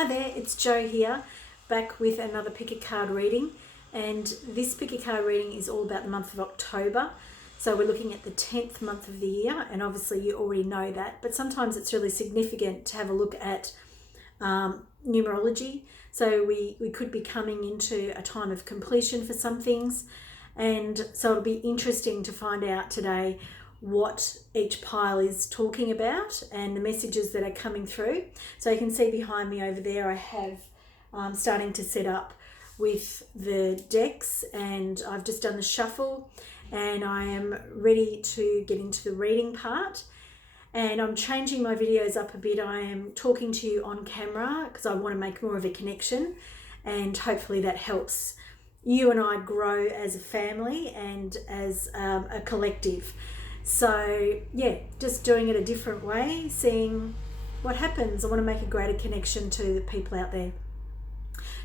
Hi there, it's Jo here, back with another pick a card reading, and this pick a card reading is all about the month of October. So we're looking at the 10th month of the year, and obviously you already know that, but sometimes it's really significant to have a look at numerology. So we could be coming into a time of completion for some things, and so it'll be interesting to find out today what each pile is talking about and the messages that are coming through. So you can see behind me over there I have starting to set up with the decks, and I've just done the shuffle and I am ready to get into the reading part. And I'm changing my videos up a bit. I am talking to you on camera because I want to make more of a connection, and hopefully that helps you and I grow as a family and as a collective. So yeah, just doing it a different way, seeing what happens. I want to make a greater connection to the people out there.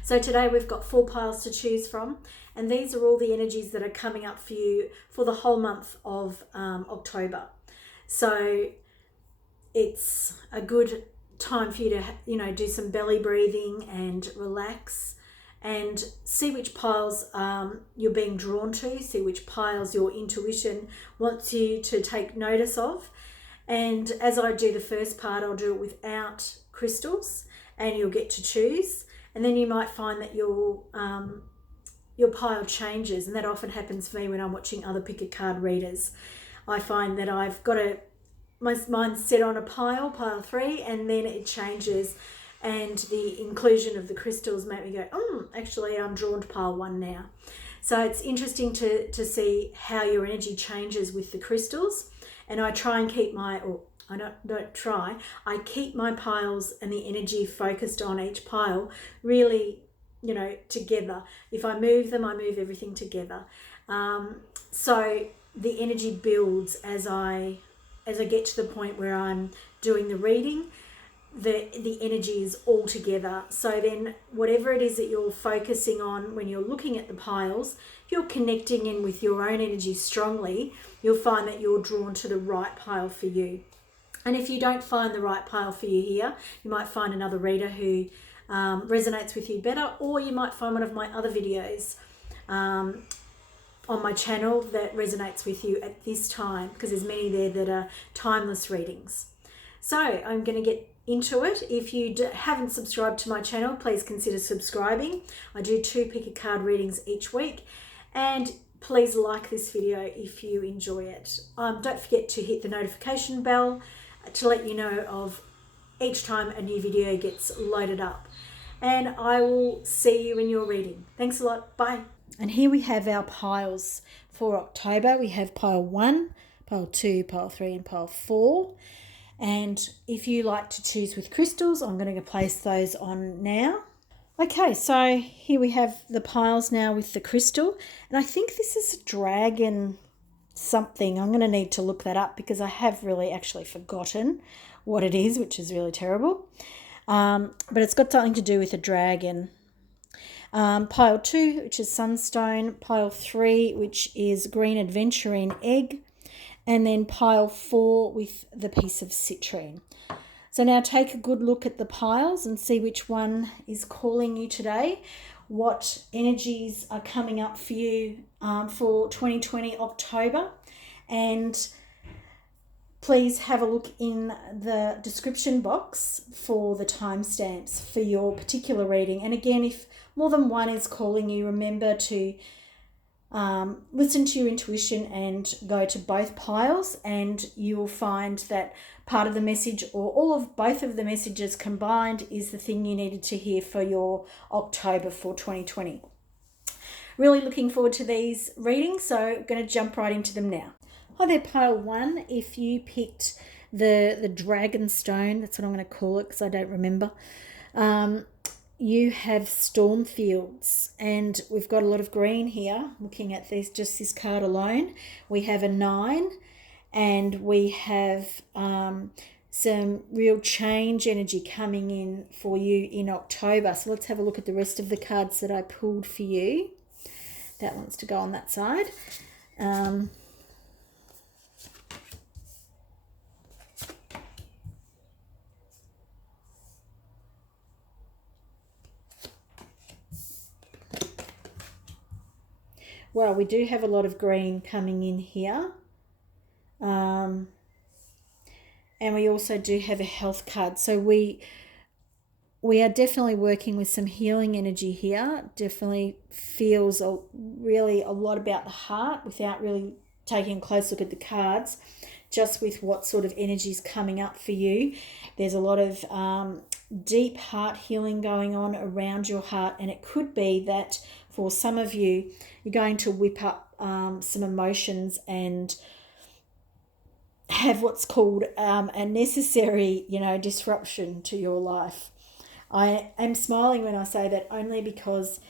So today we've got 4 piles to choose from, and these are all the energies that are coming up for you for the whole month of October. So it's a good time for you to, do some belly breathing and relax and see which piles you're being drawn to, see which piles your intuition wants you to take notice of. And as I do the first part, I'll do it without crystals, and you'll get to choose. And then you might find that your pile changes, and that often happens for me when I'm watching other pick a card readers. I find that I've got mine's set on a pile 3, and then it changes, and the inclusion of the crystals make me go, actually I'm drawn to pile 1 now. So it's interesting to see how your energy changes with the crystals. And I try and keep I keep my piles and the energy focused on each pile really, together. If I move them, I move everything together. So the energy builds as I get to the point where I'm doing the reading. The energy is all together. So then whatever it is that you're focusing on when you're looking at the piles, if you're connecting in with your own energy strongly, you'll find that you're drawn to the right pile for you. And if you don't find the right pile for you here, you might find another reader who resonates with you better, or you might find one of my other videos on my channel that resonates with you at this time, because there's many there that are timeless readings. So I'm going to get into it. If you haven't subscribed to my channel, please consider subscribing. I do 2 pick a card readings each week, and please like this video if you enjoy it. Don't forget to hit the notification bell to let you know of each time a new video gets loaded up. And I will see you in your reading. Thanks a lot. Bye. And here we have our piles for October. We have pile 1, pile 2, pile 3, and pile 4. And if you like to choose with crystals, I'm going to place those on now. Okay, so here we have the piles now with the crystal. And I think this is a dragon something. I'm going to need to look that up because I have really actually forgotten what it is, which is really terrible. But it's got something to do with a dragon. Pile 2, which is sunstone. Pile 3, which is green adventurine egg. And then pile 4 with the piece of citrine. So now take a good look at the piles and see which one is calling you today. What energies are coming up for you for 2020 October. And please have a look in the description box for the timestamps for your particular reading. And again, if more than one is calling you, remember to listen to your intuition and go to both piles, and you will find that part of the message, or all of both of the messages combined, is the thing you needed to hear for your October for 2020. Really looking forward to these readings, so I'm going to jump right into them now. Hi there, pile 1. If you picked the dragon stone, that's what I'm going to call it because I don't remember. You have Stormfields, and we've got a lot of green here. Looking at this card alone, we have a 9, and we have some real change energy coming in for you in October. So let's have a look at the rest of the cards that I pulled for you. That wants to go on that side. well, we do have a lot of green coming in here. And we also do have a health card. So we are definitely working with some healing energy here. Definitely feels really a lot about the heart without really taking a close look at the cards, just with what sort of energy is coming up for you. There's a lot of deep heart healing going on around your heart, and it could be that for some of you, you're going to whip up some emotions and have what's called a necessary, disruption to your life. I am smiling when I say that only because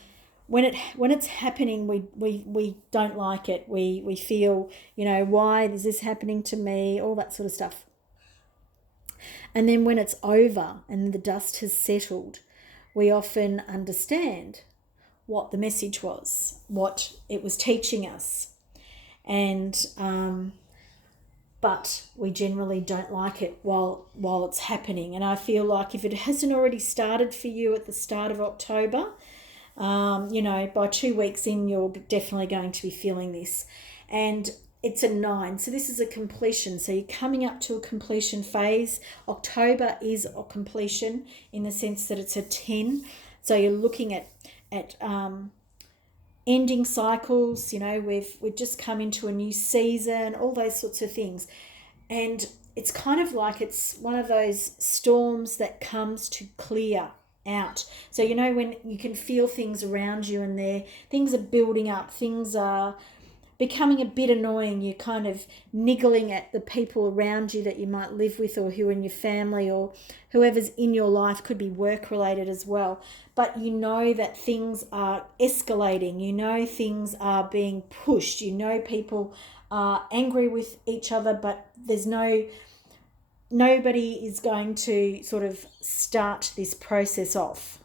when it's happening, we don't like it. We feel, why is this happening to me? All that sort of stuff. And then when it's over and the dust has settled, we often understand what the message was, what it was teaching us. And but we generally don't like it while it's happening. And I feel like if it hasn't already started for you at the start of October, by 2 weeks in, you're definitely going to be feeling this. And it's a 9, so this is a completion. So you're coming up to a completion phase. October is a completion in the sense that it's a 10. So you're looking at ending cycles. We've just come into a new season, all those sorts of things. And it's kind of like it's one of those storms that comes to clear out. So when you can feel things around you and things are building up, things are becoming a bit annoying. You're kind of niggling at the people around you that you might live with, or who are in your family, or whoever's in your life. Could be work related as well. But that things are escalating. Things are being pushed. People are angry with each other, but there's nobody is going to sort of start this process off.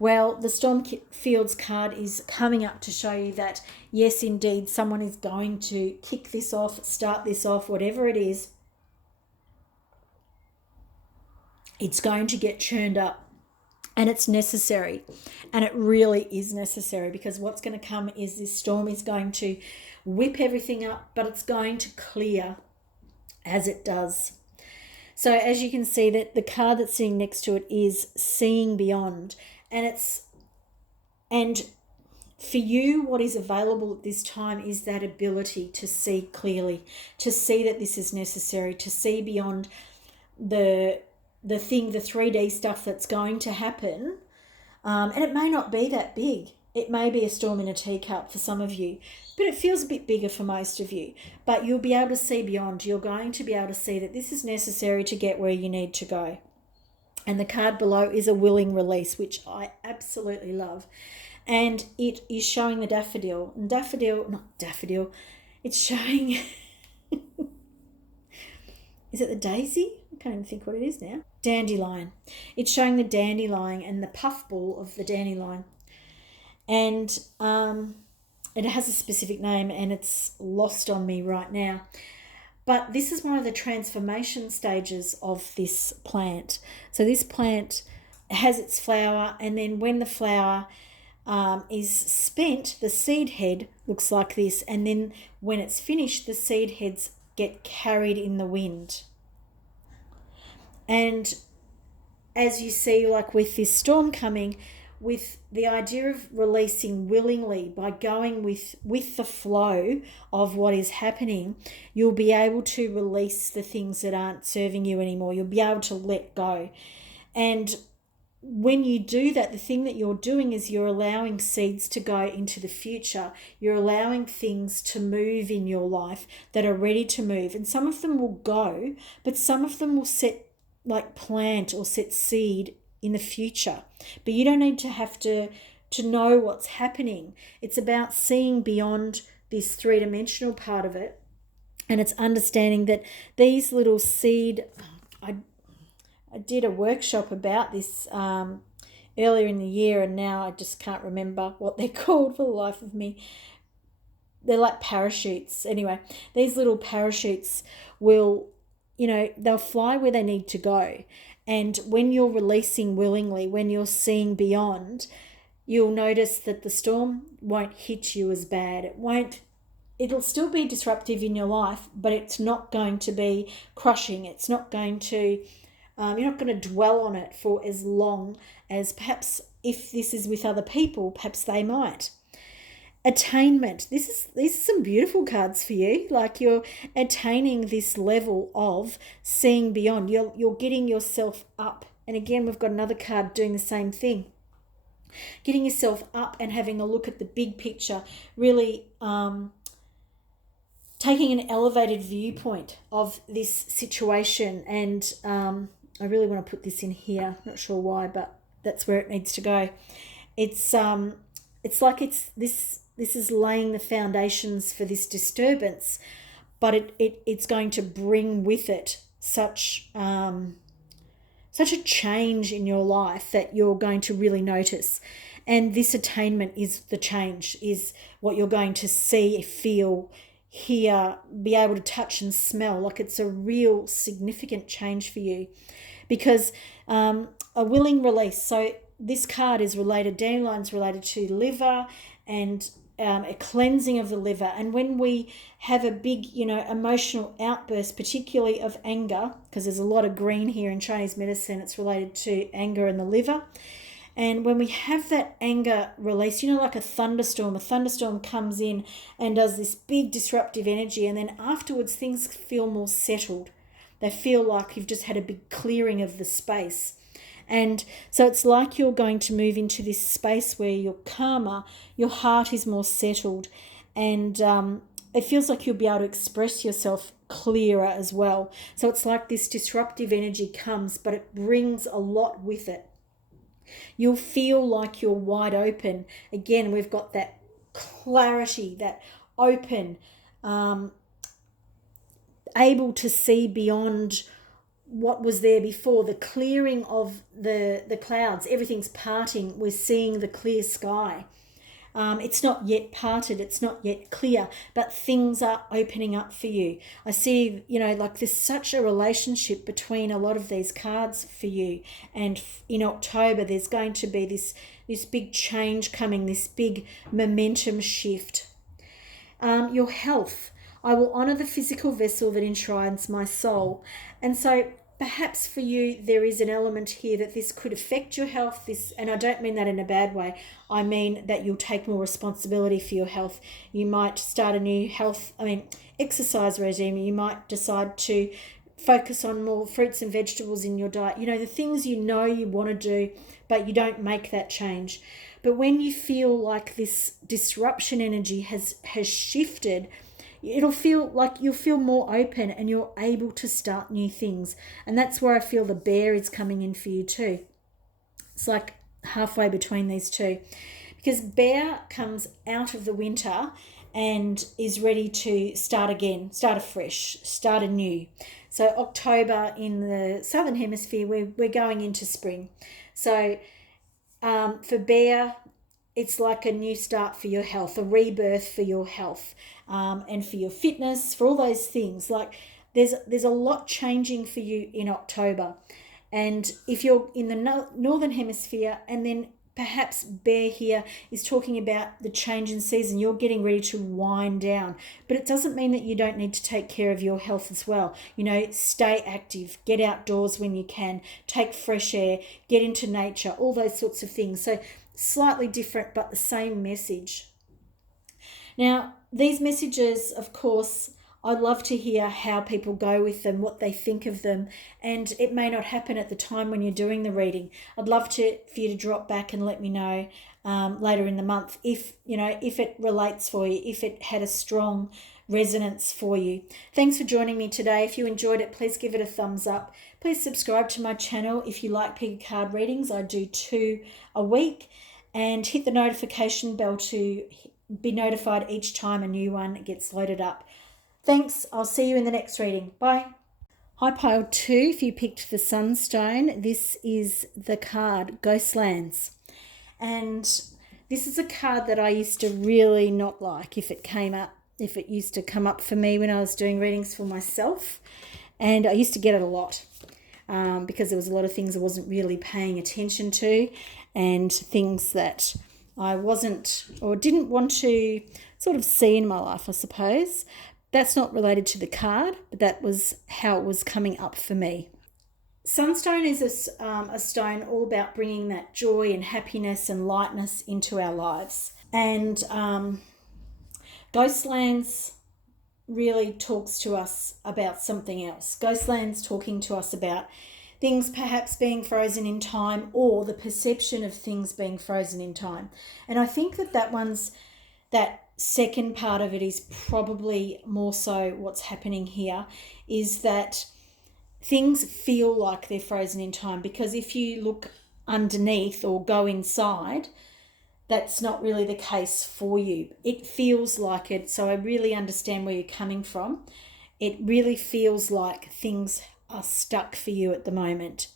Well, the Storm Fields card is coming up to show you that, yes, indeed, someone is going to kick this off, start this off, whatever it is. It's going to get churned up, and it's necessary. And it really is necessary, because what's going to come is this storm is going to whip everything up, but it's going to clear as it does. So as you can see, that the card that's sitting next to it is Seeing Beyond. And for you, what is available at this time is that ability to see clearly, to see that this is necessary, to see beyond the 3D stuff that's going to happen. And it may not be that big. It may be a storm in a teacup for some of you, but it feels a bit bigger for most of you. But you'll be able to see beyond. You're going to be able to see that this is necessary to get where you need to go. And the card below is a willing release, which I absolutely love. And it is showing the daffodil. And it's showing... Is it the daisy? I can't even think what it is now. Dandelion. It's showing the dandelion and the puffball of the dandelion. And it has a specific name, and it's lost on me right now. But this is one of the transformation stages of this plant. So this plant has its flower, and then when the flower is spent, the seed head looks like this. And then when it's finished, the seed heads get carried in the wind. And as you see, like with this storm coming, with the idea of releasing willingly, by going with the flow of what is happening, you'll be able to release the things that aren't serving you anymore. You'll be able to let go. And when you do that, the thing that you're doing is you're allowing seeds to go into the future. You're allowing things to move in your life that are ready to move. And some of them will go, but some of them will plant or set seed in the future. But you don't need to have to know what's happening. It's about seeing beyond this three-dimensional part of it. And it's understanding that these little seed... I did a workshop about this earlier in the year, and now I just can't remember what they're called for the life of me. They're like parachutes. Anyway, these little parachutes will, they'll fly where they need to go. And when you're releasing willingly, when you're seeing beyond, you'll notice that the storm won't hit you as bad. It'll still be disruptive in your life, but it's not going to be crushing. It's not going to, you're not going to dwell on it for as long as perhaps if this is with other people, perhaps they might. Attainment. These are some beautiful cards for you. Like you're attaining this level of seeing beyond. You're getting yourself up. And again, we've got another card doing the same thing. Getting yourself up and having a look at the big picture, really taking an elevated viewpoint of this situation. And I really want to put this in here. Not sure why, but that's where it needs to go. It's like this is laying the foundations for this disturbance, but it's going to bring with it such a change in your life that you're going to really notice. And this attainment is the change, is what you're going to see, feel, hear, be able to touch and smell. Like it's a real significant change for you, because a willing release. So this card is related, dandelion's related to liver and a cleansing of the liver. And when we have a big, emotional outburst, particularly of anger, because there's a lot of green here in Chinese medicine, it's related to anger and the liver. And when we have that anger release, like a thunderstorm comes in and does this big disruptive energy, and then afterwards things feel more settled. They feel like you've just had a big clearing of the space. And so it's like you're going to move into this space where you're calmer, your heart is more settled, and it feels like you'll be able to express yourself clearer as well. So it's like this disruptive energy comes, but it brings a lot with it. You'll feel like you're wide open. Again, we've got that clarity, that open, able to see beyond what was there before, the clearing of the clouds. Everything's parting. We're seeing the clear sky. It's not yet parted. It's not yet clear, but things are opening up for you. I see, like there's such a relationship between a lot of these cards for you. And in October, there's going to be this big change coming, this big momentum shift. Your health. I will honour the physical vessel that enshrines my soul. And so perhaps for you, there is an element here that this could affect your health. And I don't mean that in a bad way. I mean that you'll take more responsibility for your health. You might start a new exercise regime. You might decide to focus on more fruits and vegetables in your diet. The things you want to do, but you don't make that change. But when you feel like this disruption energy has shifted, it'll feel like you'll feel more open and you're able to start new things. And that's where I feel the bear is coming in for you too. It's like halfway between these two, because bear comes out of the winter and is ready to start again, start afresh, start anew. So October in the Southern Hemisphere, we're going into spring. So for bear, it's like a new start for your health, a rebirth for your health, and for your fitness, for all those things. Like there's a lot changing for you in October. And if you're in the Northern Hemisphere, and then perhaps bear here is talking about the change in season, you're getting ready to wind down. But it doesn't mean that you don't need to take care of your health as well. Stay active, get outdoors when you can, take fresh air, get into nature, all those sorts of things. So slightly different, but the same message. Now, these messages, of course, I'd love to hear how people go with them, what they think of them, and it may not happen at the time when you're doing the reading. I'd love for you to drop back and let me know later in the month if it relates for you, if it had a strong resonance for you. Thanks for joining me today. If you enjoyed it, please give it a thumbs up. Please subscribe to my channel if you like pick a card readings. I do 2 a week, and hit the notification bell to be notified each time a new one gets loaded up. Thanks. I'll see you in the next reading. Bye. Hi, pile 2. If you picked the Sunstone, this is the card Ghostlands. And this is a card that I used to really not like if it used to come up for me when I was doing readings for myself. And I used to get it a lot because there was a lot of things I wasn't really paying attention to, and things that I wasn't or didn't want to sort of see in my life, I suppose. That's not related to the card, but that was how it was coming up for me. Sunstone is a stone all about bringing that joy and happiness and lightness into our lives. And Ghostlands really talks to us about something else. Ghostlands talking to us about things perhaps being frozen in time, or the perception of things being frozen in time. And I think that second part of it is probably more so what's happening here, is that things feel like they're frozen in time, because if you look underneath or go inside, that's not really the case for you. It feels like it. So I really understand where you're coming from. It really feels like things are stuck for you at the moment.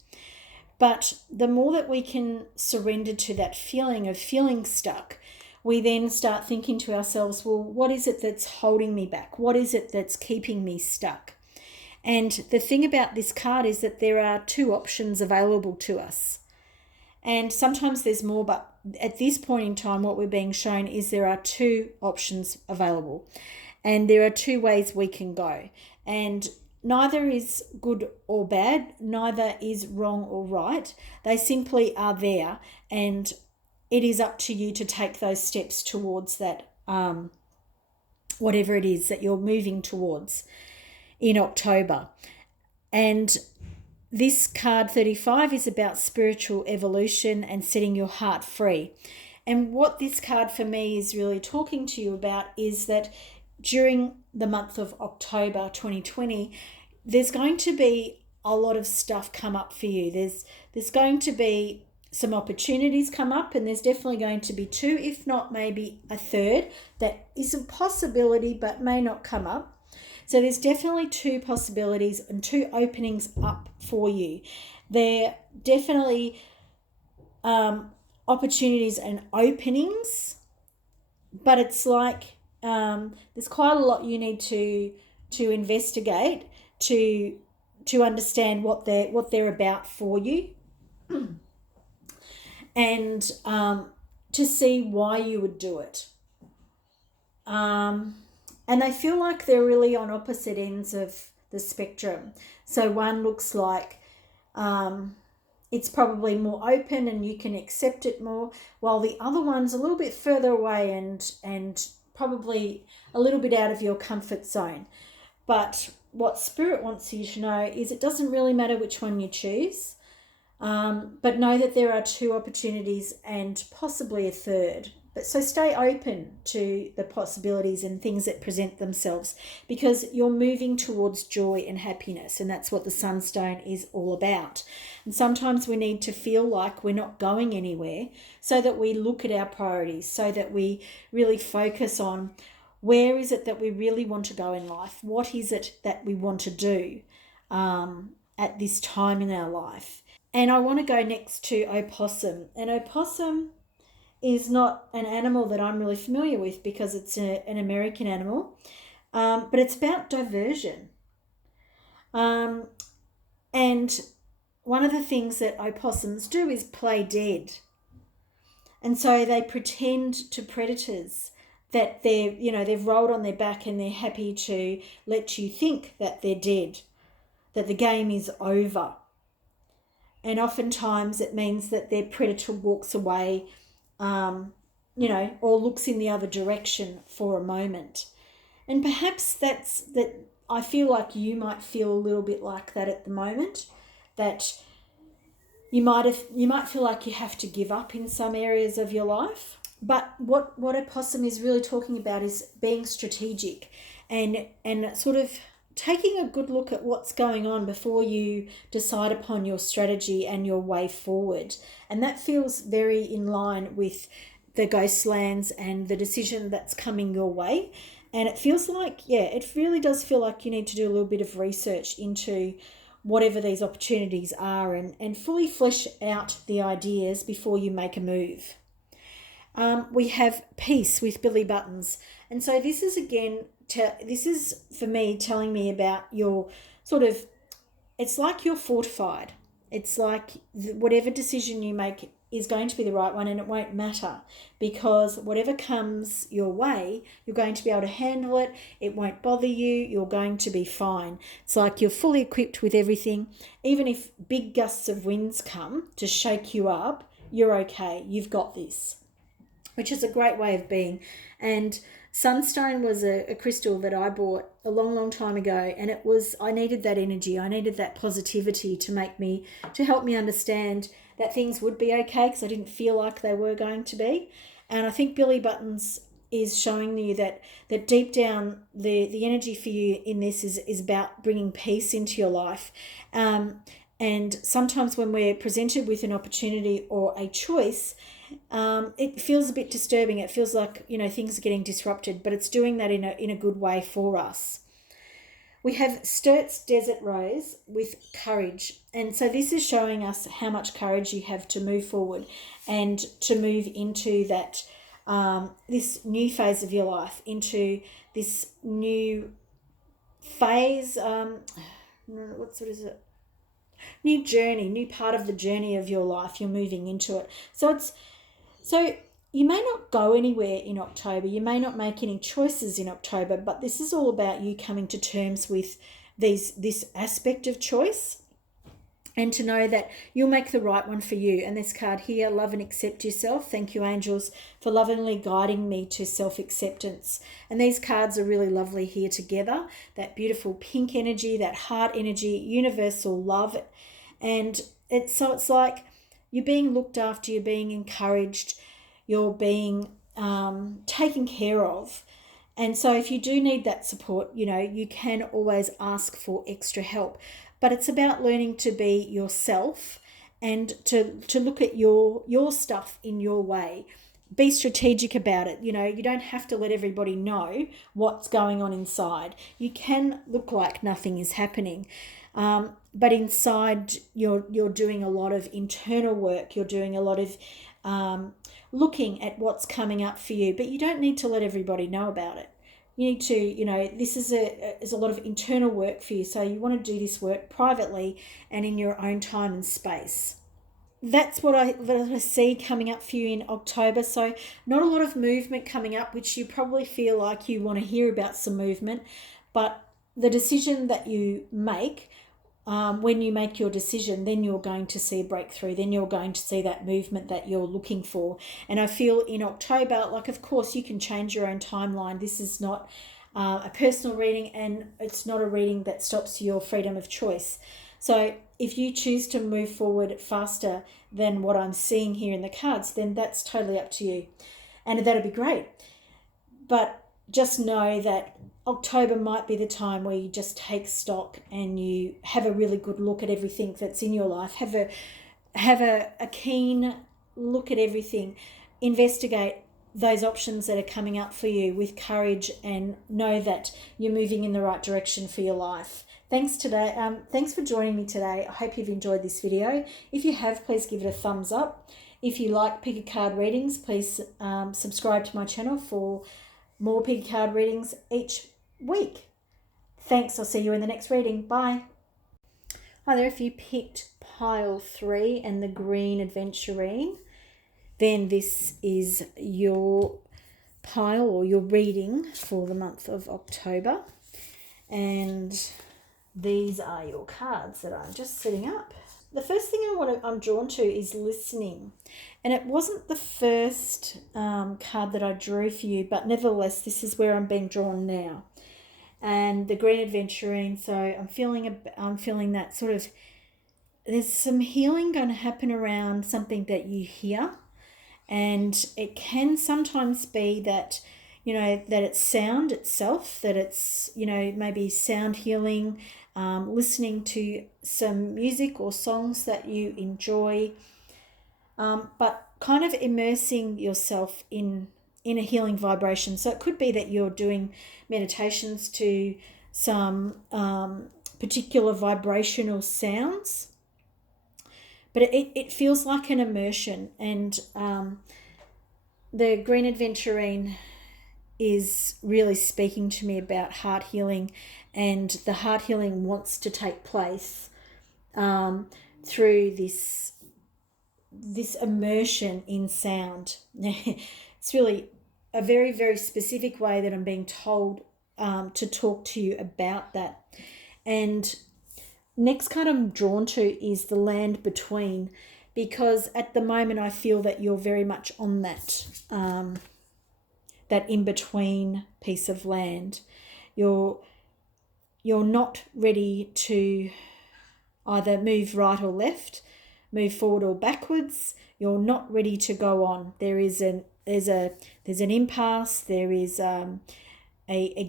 But the more that we can surrender to that feeling of feeling stuck, we then start thinking to ourselves, well, what is it that's holding me back? What is it that's keeping me stuck? And the thing about this card is that there are two options available to us. And sometimes there's more, but at this point in time, what we're being shown is there are two options available. And there are two ways we can go. And neither is good or bad, neither is wrong or right. They simply are there, and it is up to you to take those steps towards that, whatever it is that you're moving towards in October. And this card 35 is about spiritual evolution and setting your heart free. And what this card for me is really talking to you about is that during the month of October 2020, there's going to be a lot of stuff come up for you. There's going to be some opportunities come up, and there's definitely going to be two, if not maybe a third, that is a possibility but may not come up. So there's definitely two possibilities and two openings up for you. There definitely opportunities and openings, but it's like there's quite a lot you need to investigate to understand what they're about for you, and to see why you would do it. And they feel like they're really on opposite ends of the spectrum. So one looks like it's probably more open and you can accept it more, while the other one's a little bit further away and probably a little bit out of your comfort zone. But what Spirit wants you to know is it doesn't really matter which one you choose, but know that there are two opportunities and possibly a third. So stay open to the possibilities and things that present themselves, because you're moving towards joy and happiness, and that's what the Sunstone is all about. And sometimes we need to feel like we're not going anywhere, so that we look at our priorities, so that we really focus on where is it that we really want to go in life, what is it that we want to do at this time in our life. And I want to go next to opossum. And opossum is not an animal that I'm really familiar with because it's an American animal, but it's about diversion. And one of the things that opossums do is play dead. And so they pretend to predators that they've rolled on their back and they're happy to let you think that they're dead, that the game is over. And oftentimes it means that their predator walks away, or looks in the other direction for a moment. And perhaps that I feel like you might feel a little bit like that at the moment, that you might feel like you have to give up in some areas of your life. But what opossum is really talking about is being strategic and sort of taking a good look at what's going on before you decide upon your strategy and your way forward. And that feels very in line with the Ghostlands and the decision that's coming your way. And it feels like, it really does feel like you need to do a little bit of research into whatever these opportunities are and fully flesh out the ideas before you make a move. We have peace with Billy Buttons. And so this is, again, this is for me telling me about your sort of, it's like you're fortified. It's like whatever decision you make is going to be the right one, and it won't matter, because whatever comes your way, you're going to be able to handle it. It won't bother you. You're going to be fine. It's like you're fully equipped with everything. Even if big gusts of winds come to shake you up, you're okay. You've got this, which is a great way of being. And sunstone was a crystal that I bought a long, long time ago, and I needed that energy. I needed that positivity to help me understand that things would be okay, because I didn't feel like they were going to be. And I think Billy Buttons is showing you that deep down the energy for you in this is about bringing peace into your life. And sometimes when we're presented with an opportunity or a choice, it feels a bit disturbing. It feels like, things are getting disrupted, but it's doing that in a good way for us. We have Sturt's Desert Rose with courage. And so this is showing us how much courage you have to move forward and to move into that this new phase of your life, into this new phase. What is it? New journey, new part of the journey of your life. You're moving into it. So you may not go anywhere in October. You may not make any choices in October, but this is all about you coming to terms with this aspect of choice, and to know that you'll make the right one for you. And this card here, love and accept yourself. Thank you, angels, for lovingly guiding me to self-acceptance. And these cards are really lovely here together. That beautiful pink energy, that heart energy, universal love. And it's like you're being looked after, you're being encouraged, you're being taken care of. And so if you do need that support, you can always ask for extra help. But it's about learning to be yourself and to look at your stuff in your way. Be strategic about it. You don't have to let everybody know what's going on inside. You can look like nothing is happening. But inside, you're doing a lot of internal work. You're doing a lot of looking at what's coming up for you. But you don't need to let everybody know about it. You need to, this is a lot of internal work for you. So you want to do this work privately and in your own time and space. That's what I see coming up for you in October. So not a lot of movement coming up, which you probably feel like you want to hear about some movement. But the decision that you make, when you make your decision, then you're going to see a breakthrough. Then you're going to see that movement that you're looking for. And I feel in October, like, of course, you can change your own timeline. This is not a personal reading, and it's not a reading that stops your freedom of choice. So if you choose to move forward faster than what I'm seeing here in the cards, then that's totally up to you. And that'd be great. But just know that October might be the time where you just take stock and you have a really good look at everything that's in your life. Have a keen look at everything. Investigate those options that are coming up for you with courage, and know that you're moving in the right direction for your life. Thanks for joining me today. I hope you've enjoyed this video. If you have, please give it a thumbs up. If you like pick a card readings, please subscribe to my channel for more pick a card readings each week. Thanks. I'll see you in the next reading. Bye. Hi there. If you picked pile 3 and the green adventurine, then this is your pile or your reading for the month of October. And these are your cards that I'm just setting up. The first thing I'm drawn to is listening. And it wasn't the first card that I drew for you, but nevertheless, this is where I'm being drawn now. And the green adventurine, so I'm feeling that sort of, there's some healing going to happen around something that you hear. And it can sometimes be that, that it's sound itself, that it's, maybe sound healing, listening to some music or songs that you enjoy, but kind of immersing yourself in a healing vibration. So it could be that you're doing meditations to some particular vibrational sounds, but it feels like an immersion. And the green adventurine is really speaking to me about heart healing, and the heart healing wants to take place through this this immersion in sound. It's really a very, very specific way that I'm being told to talk to you about that. And next card I'm drawn to is the land between, because at the moment I feel that you're very much on that that in-between piece of land. You're not ready to either move right or left, move forward or backwards. You're not ready to go on. There's an impasse. There is a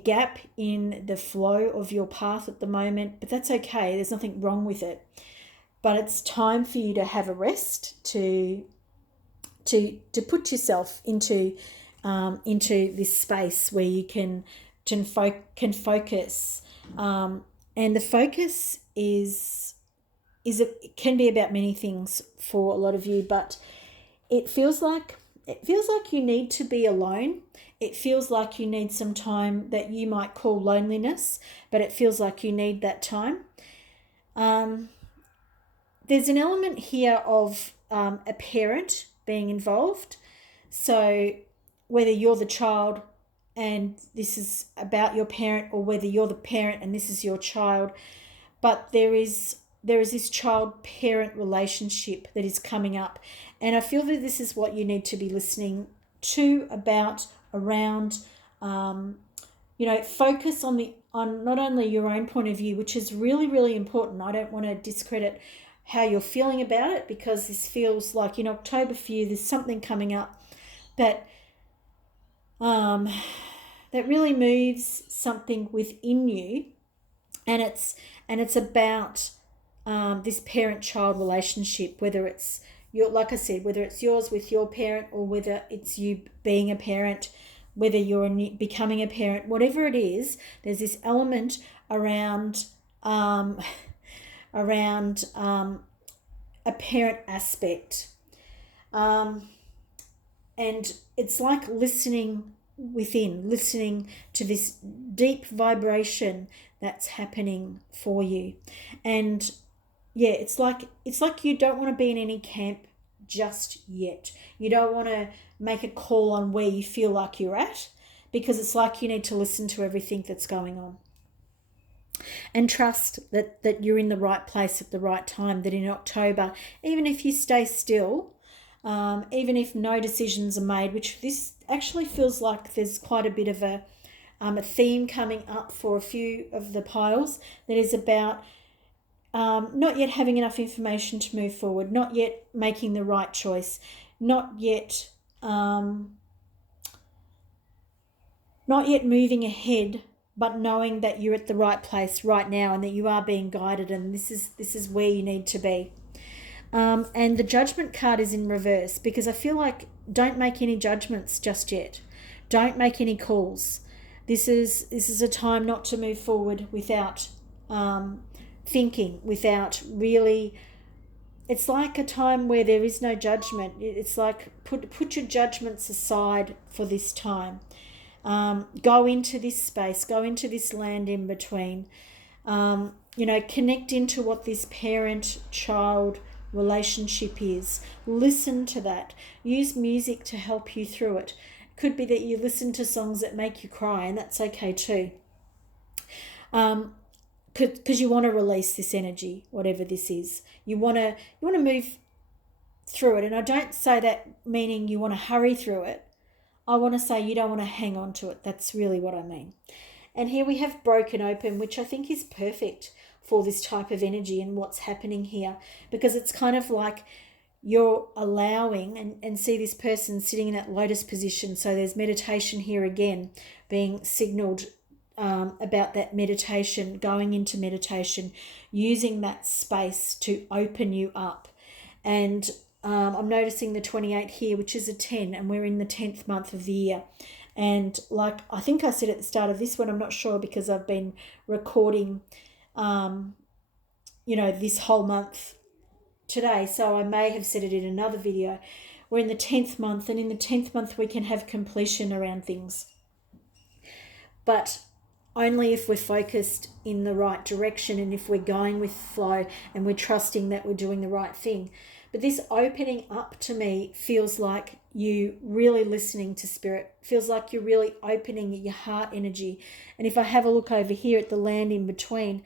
gap in the flow of your path at the moment, but that's okay. There's nothing wrong with it. But it's time for you to have a rest, to put yourself into this space where you can focus. And the focus it can be about many things for a lot of you, but it feels like you need to be alone. It feels like you need some time that you might call loneliness, but it feels like you need that time. There's an element here of a parent being involved. So whether you're the child and this is about your parent, or whether you're the parent and this is your child, but there is this child-parent relationship that is coming up. And I feel that this is what you need to be listening to, around, focus on not only your own point of view, which is really, really important. I don't want to discredit how you're feeling about it, because this feels like in October for you, there's something coming up that really moves something within you. And it's about this parent-child relationship, whether it's like I said, whether it's yours with your parent, or whether it's you being a parent, whether you're becoming a parent, whatever it is, there's this element around a parent aspect. And it's like listening to this deep vibration that's happening for you. And yeah, it's like you don't want to be in any camp just yet. You don't want to make a call on where you feel like you're at, because it's like you need to listen to everything that's going on. And trust that you're in the right place at the right time, that in October, even if you stay still, even if no decisions are made, which this actually feels like there's quite a bit of a theme coming up for a few of the piles, that is about not yet having enough information to move forward, not yet making the right choice, not yet moving ahead, but knowing that you're at the right place right now and that you are being guided, and this is where you need to be. And the Judgment card is in reverse, because I feel like don't make any judgments just yet. Don't make any calls. This is a time not to move forward without thinking, without really. It's like a time where there is no judgment. It's like put your judgments aside for this time. Go into this space, go into this land in between. Connect into what this parent-child relationship is. Listen to that. Use music to help you through it. It could be that you listen to songs that make you cry, and that's okay too. Because you want to release this energy, whatever this is. You want to move through it. And I don't say that meaning you want to hurry through it. I want to say you don't want to hang on to it. That's really what I mean. And here we have broken open, which I think is perfect for this type of energy and what's happening here, because it's kind of like you're allowing and see this person sitting in that lotus position. So there's meditation here again being signaled about that meditation, going into meditation, using that space to open you up. And I'm noticing the 28 here, which is a 10, and we're in the 10th month of the year. And like I think I said at the start of this one, I'm not sure because I've been recording, this whole month today. So I may have said it in another video. We're in the 10th month, and in the 10th month we can have completion around things. But only if we're focused in the right direction and if we're going with flow and we're trusting that we're doing the right thing. But this opening up to me feels like you really listening to spirit, feels like you're really opening your heart energy. And if I have a look over here at the land in between,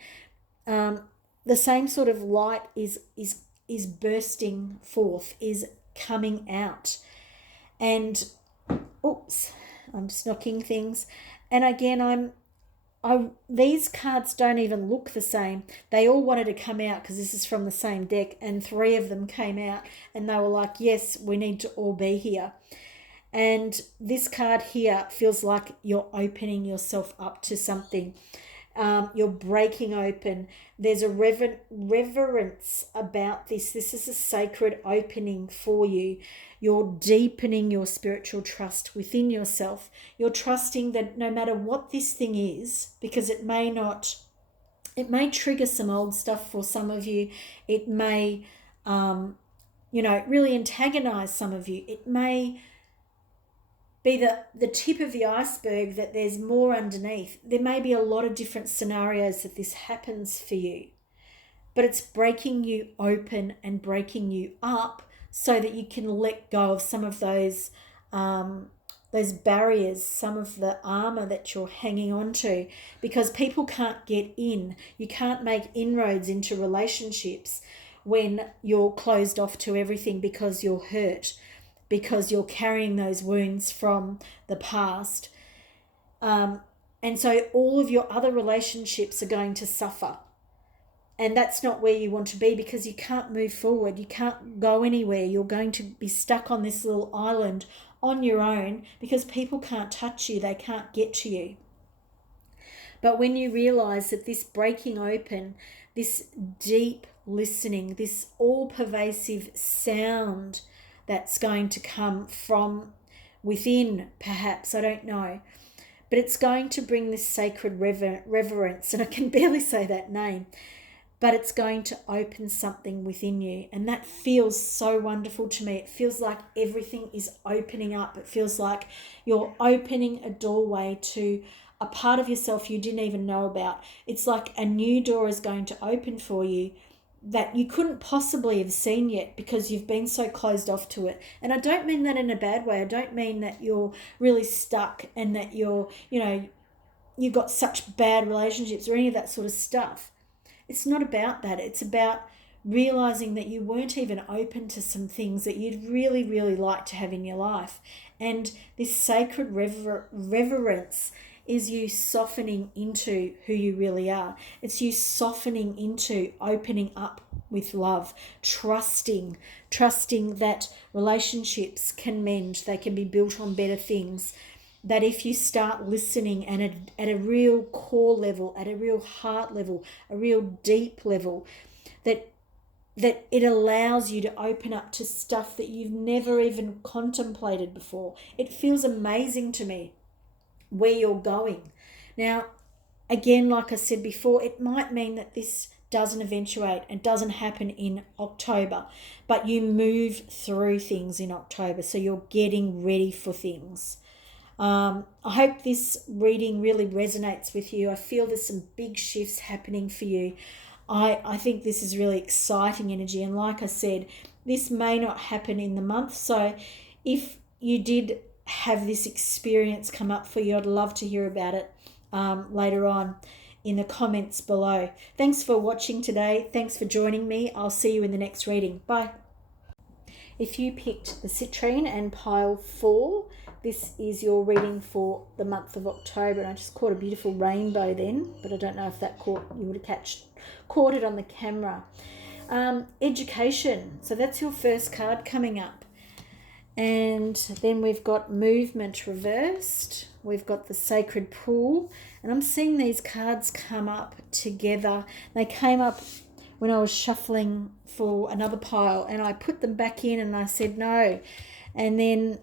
the same sort of light is bursting forth, is coming out. And oops, I'm just knocking things. And again, these cards don't even look the same. They all wanted to come out because this is from the same deck, and 3 of them came out and they were like, yes, we need to all be here. And this card here feels like you're opening yourself up to something. You're breaking open. There's a reverence about this. This is a sacred opening for you. You're deepening your spiritual trust within yourself. You're trusting that no matter what this thing is, because it may trigger some old stuff for some of you. It may, really antagonize some of you. It may be the tip of the iceberg, that there's more underneath. There may be a lot of different scenarios that this happens for you, but it's breaking you open and breaking you up so that you can let go of some of those barriers, some of the armor that you're hanging on to, because people can't get in. You can't make inroads into relationships when you're closed off to everything because you're hurt, because you're carrying those wounds from the past. And so all of your other relationships are going to suffer. And that's not where you want to be, because you can't move forward. You can't go anywhere. You're going to be stuck on this little island on your own because people can't touch you. They can't get to you. But when you realize that this breaking open, this deep listening, this all-pervasive sound that's going to come from within, perhaps, I don't know, but it's going to bring this sacred reverence, and I can barely say that name, but it's going to open something within you, and that feels so wonderful to me. It feels like everything is opening up. It feels like you're opening a doorway to a part of yourself you didn't even know about. It's like a new door is going to open for you that you couldn't possibly have seen yet because you've been so closed off to it. And I don't mean that in a bad way. I don't mean that you're really stuck and that you've got such bad relationships or any of that sort of stuff. It's not about that. It's about realizing that you weren't even open to some things that you'd really, really like to have in your life. And this sacred reverence is you softening into who you really are. It's you softening into opening up with love, trusting that relationships can mend, they can be built on better things, that if you start listening and at a real core level, at a real heart level, a real deep level, that it allows you to open up to stuff that you've never even contemplated before. It feels amazing to me where you're going. Now, again, like I said before, it might mean that this doesn't eventuate and doesn't happen in October, but you move through things in October, so you're getting ready for things. I hope this reading really resonates with you. I feel there's some big shifts happening for you. I think this is really exciting energy, and like I said, this may not happen in the month, so if you did have this experience come up for you, I'd love to hear about it later on in the comments below. Thanks for watching today. Thanks for joining me. I'll see you in the next reading. Bye. If you picked the citrine and pile 4, this is your reading for the month of October. And I just caught a beautiful rainbow then, but I don't know if that you would have caught it on the camera. Education. So that's your first card coming up. And then we've got movement reversed. We've got the sacred pool. And I'm seeing these cards come up together. They came up when I was shuffling for another pile, and I put them back in and I said no. And then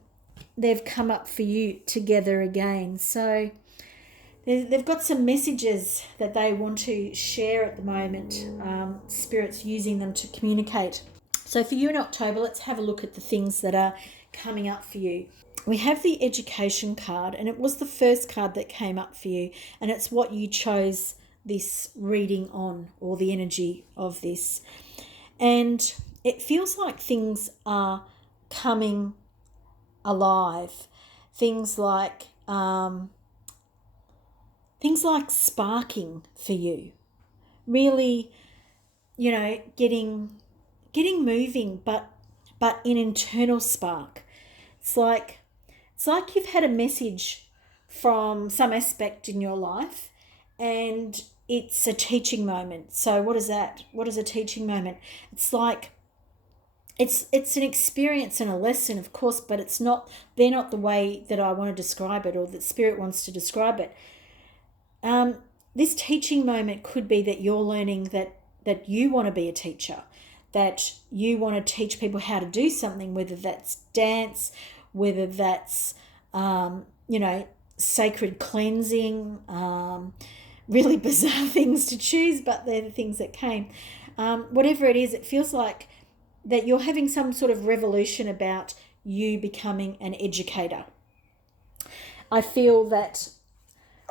they've come up for you together again. So they've got some messages that they want to share at the moment. Spirit's using them to communicate. So for you in October, let's have a look at the things that are coming up for you. We have the education card, and it was the first card that came up for you, and it's what you chose this reading on, or the energy of this. And it feels like things are coming alive. Things like sparking for you. Really, getting moving, but an internal spark. It's like you've had a message from some aspect in your life, and it's a teaching moment. So what is that? What is a teaching moment? It's like it's an experience and a lesson, of course, but they're not the way that I want to describe it, or that Spirit wants to describe it. This teaching moment could be that you're learning that you want to be a teacher, that you want to teach people how to do something, whether that's dance, whether that's sacred cleansing, really bizarre things to choose, but they're the things that came. Whatever it is, it feels like that you're having some sort of revolution about you becoming an educator. I feel that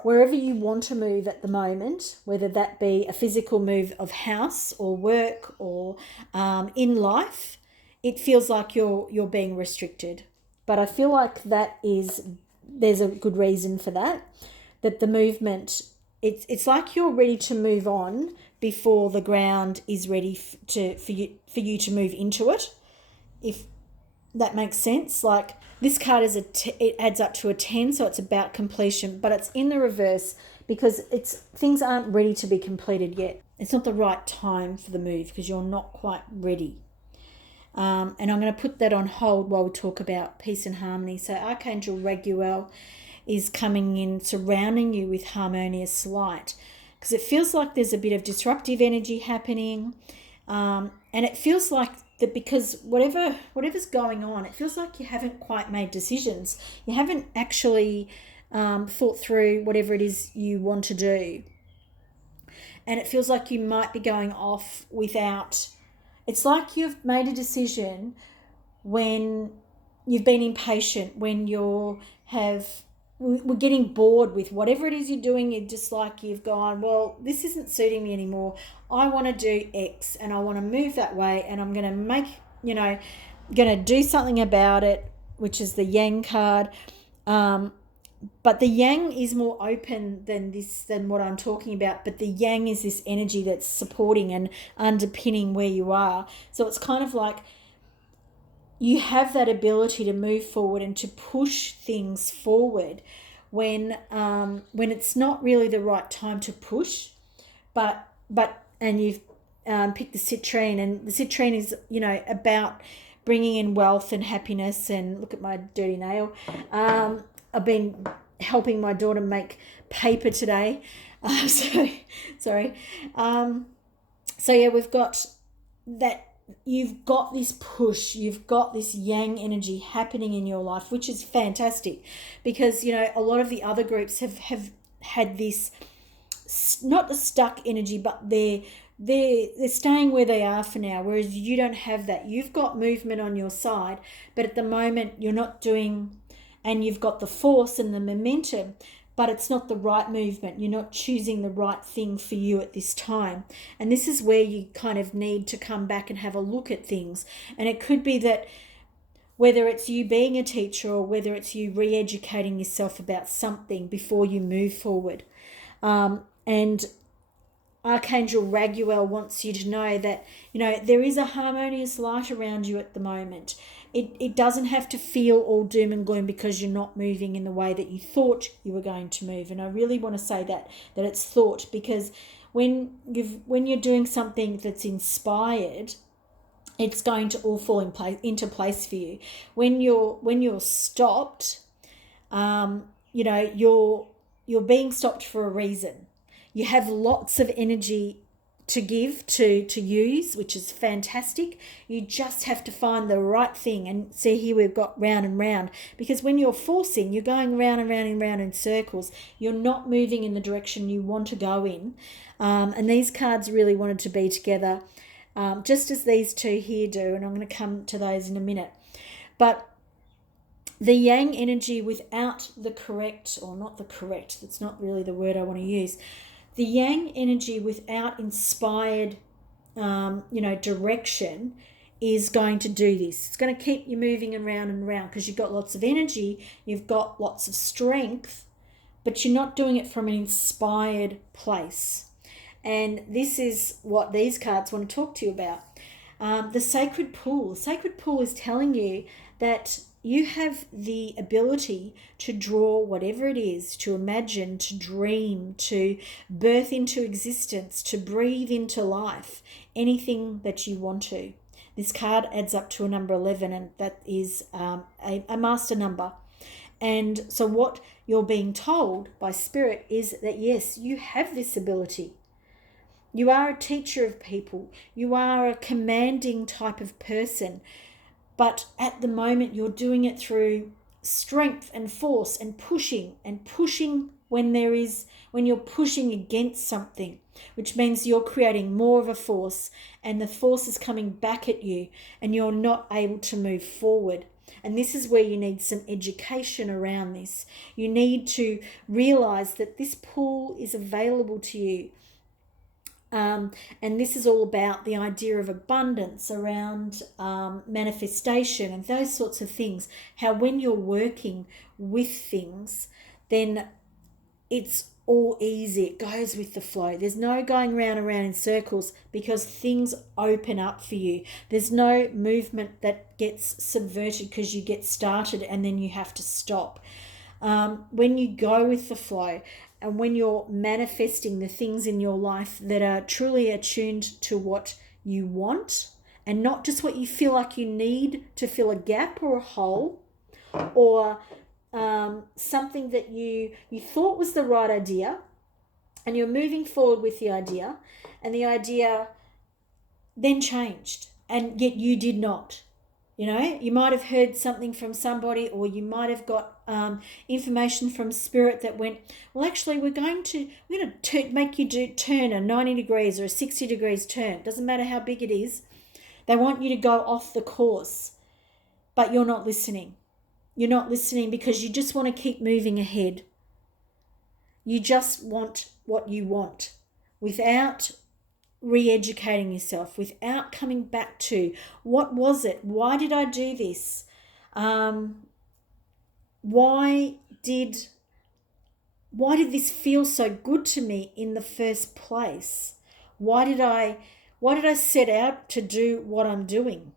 wherever you want to move at the moment, whether that be a physical move of house or work or in life, it feels like you're being restricted. But I feel like there's a good reason for that the movement, it's like you're ready to move on before the ground is ready for you to move into it, if that makes sense. Like, this card it adds up to a 10, so it's about completion, but it's in the reverse because things aren't ready to be completed yet. It's not the right time for the move because you're not quite ready. And I'm going to put that on hold while we talk about peace and harmony. So Archangel Raguel is coming in, surrounding you with harmonious light, because it feels like there's a bit of disruptive energy happening, and it feels like that because whatever's going on, it feels like you haven't quite made decisions. You haven't actually thought through whatever it is you want to do, and it feels like you might be going off without. It's like you've made a decision when you've been impatient, when we're getting bored with whatever it is you're doing. You're just like, you've gone, well, this isn't suiting me anymore. I want to do X and I want to move that way, and I'm going to going to do something about it, which is the Yang card. But the Yang is more open than what I'm talking about. But the Yang is this energy that's supporting and underpinning where you are. So it's kind of like you have that ability to move forward and to push things forward when it's not really the right time to push, and you've picked the citrine, and the citrine is about bringing in wealth and happiness. And look at my dirty nail. I've been helping my daughter make paper today, so sorry. So yeah, we've got that. You've got this push, you've got this Yang energy happening in your life, which is fantastic, because a lot of the other groups have had this, not the stuck energy, but they're staying where they are for now, whereas you don't have that. You've got movement on your side, but at the moment you're not doing, and you've got the force and the momentum, but it's not the right movement. You're not choosing the right thing for you at this time. And this is where you kind of need to come back and have a look at things. And it could be that whether it's you being a teacher or whether it's you re-educating yourself about something before you move forward. And Archangel Raguel wants you to know that, there is a harmonious light around you at the moment. It doesn't have to feel all doom and gloom because you're not moving in the way that you thought you were going to move. And I really want to say that it's thought, because when you're doing something that's inspired, it's going to all fall into place for you. When you're stopped, you're being stopped for a reason. You have lots of energy to give, to use, which is fantastic. You just have to find the right thing. And see, here we've got round and round, because when you're forcing, you're going round and round and round in circles. You're not moving in the direction you want to go in. And these cards really wanted to be together, just as these two here do. And I'm going to come to those in a minute. But the Yang energy without the correct, or not the correct, that's not really the word I want to use. The Yang energy without inspired, direction is going to do this. It's going to keep you moving around and around because you've got lots of energy, you've got lots of strength, but you're not doing it from an inspired place. And this is what these cards want to talk to you about. The sacred pool. The sacred pool is telling you that you have the ability to draw whatever it is, to imagine, to dream, to birth into existence, to breathe into life, anything that you want to. This card adds up to a number 11, and that is a master number. And so what you're being told by Spirit is that, yes, you have this ability. You are a teacher of people. You are a commanding type of person. But at the moment, you're doing it through strength and force and pushing when you're pushing against something, which means you're creating more of a force and the force is coming back at you and you're not able to move forward. And this is where you need some education around this. You need to realize that this pool is available to you. And this is all about the idea of abundance, around manifestation and those sorts of things. How when you're working with things, then it's all easy. It goes with the flow. There's no going round and round in circles because things open up for you. There's no movement that gets subverted because you get started and then you have to stop. When you go with the flow, and when you're manifesting the things in your life that are truly attuned to what you want and not just what you feel like you need to fill a gap or a hole, or something that you thought was the right idea and you're moving forward with the idea, and the idea then changed and yet you did not. You know, you might have heard something from somebody, or you might have got information from Spirit that went, well, actually, we're going to make you turn a 90 degrees or a 60 degrees turn. Doesn't matter how big it is. They want you to go off the course, but you're not listening. You're not listening because you just want to keep moving ahead. You just want what you want without re-educating yourself, without coming back to what was it? Why did I do this? Why did this feel so good to me in the first place? Why did I set out to do what I'm doing?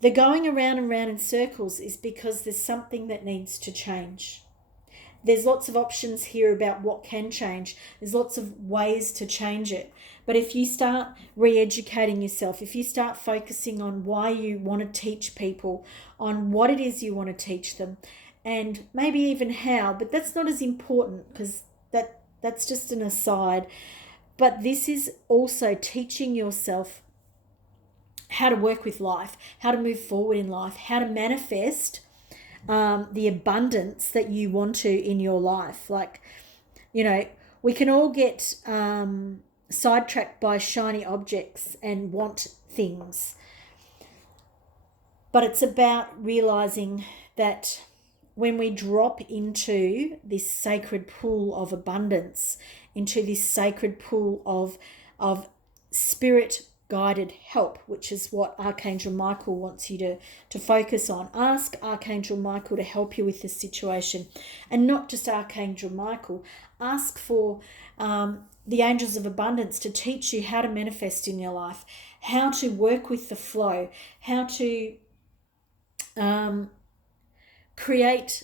The going around and round in circles is because there's something that needs to change. There's lots of options here about what can change. There's lots of ways to change it. But if you start re-educating yourself, if you start focusing on why you want to teach people, on what it is you want to teach them, and maybe even how, but that's not as important because that's just an aside. But this is also teaching yourself how to work with life, how to move forward in life, how to manifest the abundance that you want to in your life. Like, you know, we can all get sidetracked by shiny objects and want things. But it's about realizing that when we drop into this sacred pool of abundance, into this sacred pool of spirit guided help, which is what Archangel Michael wants you to focus on. Ask Archangel Michael to help you with this situation. And not just Archangel Michael. Ask for the angels of abundance to teach you how to manifest in your life, how to work with the flow, how to create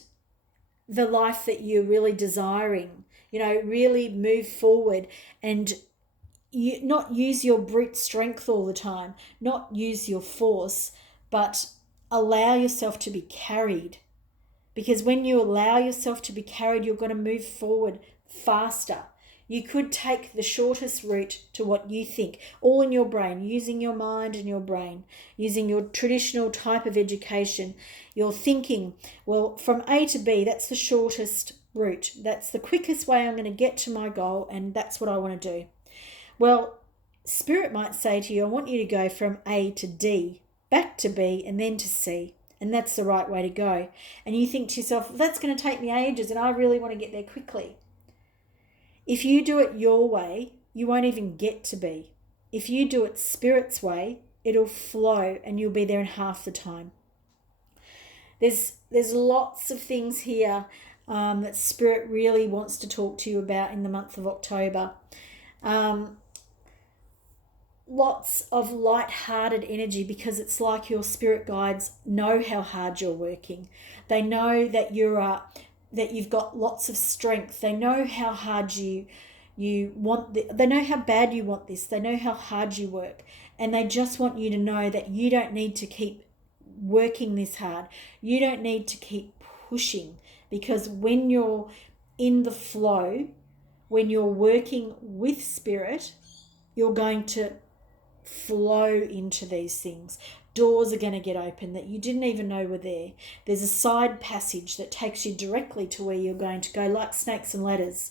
the life that you're really desiring, you know, really move forward and you not use your brute strength all the time, not use your force, but allow yourself to be carried. Because when you allow yourself to be carried, you're going to move forward faster. You could take the shortest route to what you think, all in your brain, using your mind and your brain, using your traditional type of education. You're thinking, well, from A to B, that's the shortest route. That's the quickest way I'm going to get to my goal, and that's what I want to do. Well, Spirit might say to you, I want you to go from A to D, back to B, and then to C. And that's the right way to go. And you think to yourself, well, that's going to take me ages and I really want to get there quickly. If you do it your way, you won't even get to B. If you do it Spirit's way, it'll flow and you'll be there in half the time. There's lots of things here that Spirit really wants to talk to you about in the month of October. Lots of light-hearted energy, because it's like your spirit guides know how hard you're working. They know that you've got lots of strength. They know how hard you want. They know how bad you want this. They know how hard you work, and they just want you to know that you don't need to keep working this hard. You don't need to keep pushing, because when you're in the flow, when you're working with Spirit, you're going to flow into these things. Doors are going to get open that you didn't even know were there. There's a side passage that takes you directly to where you're going to go, like snakes and ladders.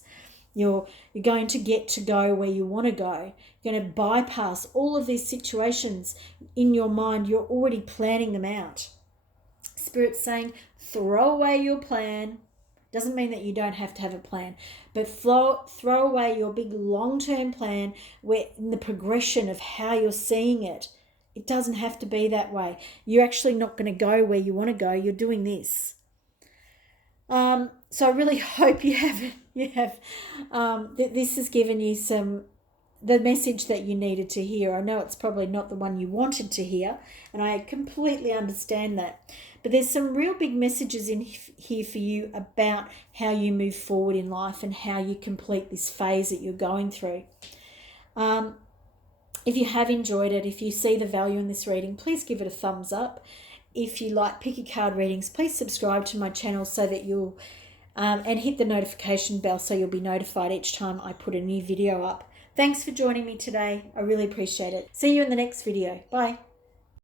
You're going to get to go where you want to go. You're going to bypass all of these situations in your mind. You're already planning them out. Spirit's saying, throw away your plan. Doesn't mean that you don't have to have a plan, but throw away your big long-term plan where in the progression of how you're seeing it, it doesn't have to be that way. You're actually not going to go where you want to go. You're doing this. So I really hope this has given you the message that you needed to hear. I know it's probably not the one you wanted to hear, and I completely understand that. But there's some real big messages in here for you about how you move forward in life and how you complete this phase that you're going through. If you have enjoyed it, if you see the value in this reading, please give it a thumbs up. If you like picky card readings, please subscribe to my channel so that you'll and hit the notification bell so you'll be notified each time I put a new video up. Thanks for joining me today. I really appreciate it. See you in the next video. Bye.